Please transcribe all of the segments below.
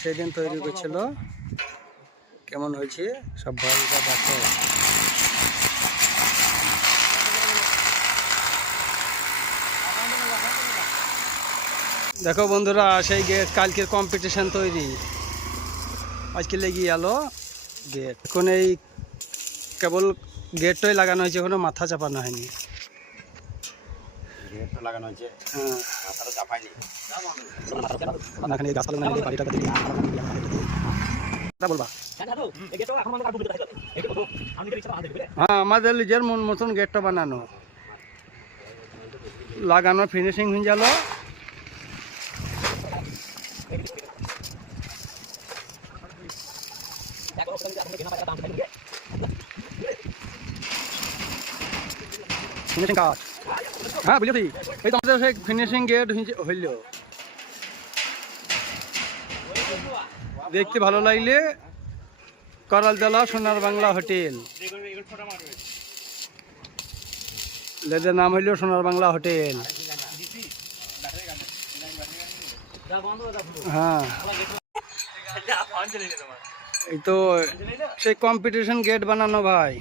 সেদিন তৈরি করছিল, কেমন হয়েছে সব ভাইরা দেখো। দেখো বন্ধুরা, সেই গেট কালকের কম্পিটিশন তৈরি, আজকে লেগে গেল গেট। এখন এই কেবল গেটটাই লাগানো হয়েছে, এখনো মাথা চাপানো হয়নি। লাগানো হয়েছে, হ্যাঁ, মাথাটা চাপাইনি। হ্যাঁ, আমাদের নিজের মন মতন গেটটা বানানো, লাগানো ফিনিশিং হয়ে গেল। ফিনিশিং কাজ, হ্যাঁ বুঝেছি। এই তো আমাদের সেই ফিনিশিং গেট হইল। দেখতে ভালো লাগলে করালতলা সোনার বাংলা হোটেল, এদের নাম হইল সোনার বাংলা হোটেল। হ্যাঁ, এই তো সেই কম্পিটিশন গেট বানানো ভাই,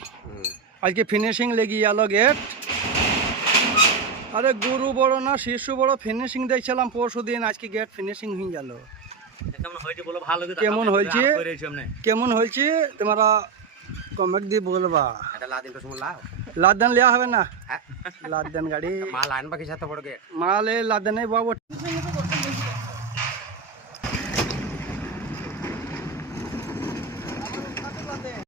আজকে ফিনিশিং লেগে গেল গেট। আরে গুরু বড় না শিশু বড়, ফিনিশিং দেখছিলাম পরশু দিন, আজকে গেট ফিনিশিং হয়ে গেল। কেমন হয়েছে কেমন হয়েছে তোমরা কমেন্ট দিয়ে বলবা। লাদান লিয়া হবে না, লাদান গাড়ি মাল আনবা কি সাথে বড় গেট মাল লাদান বাবু।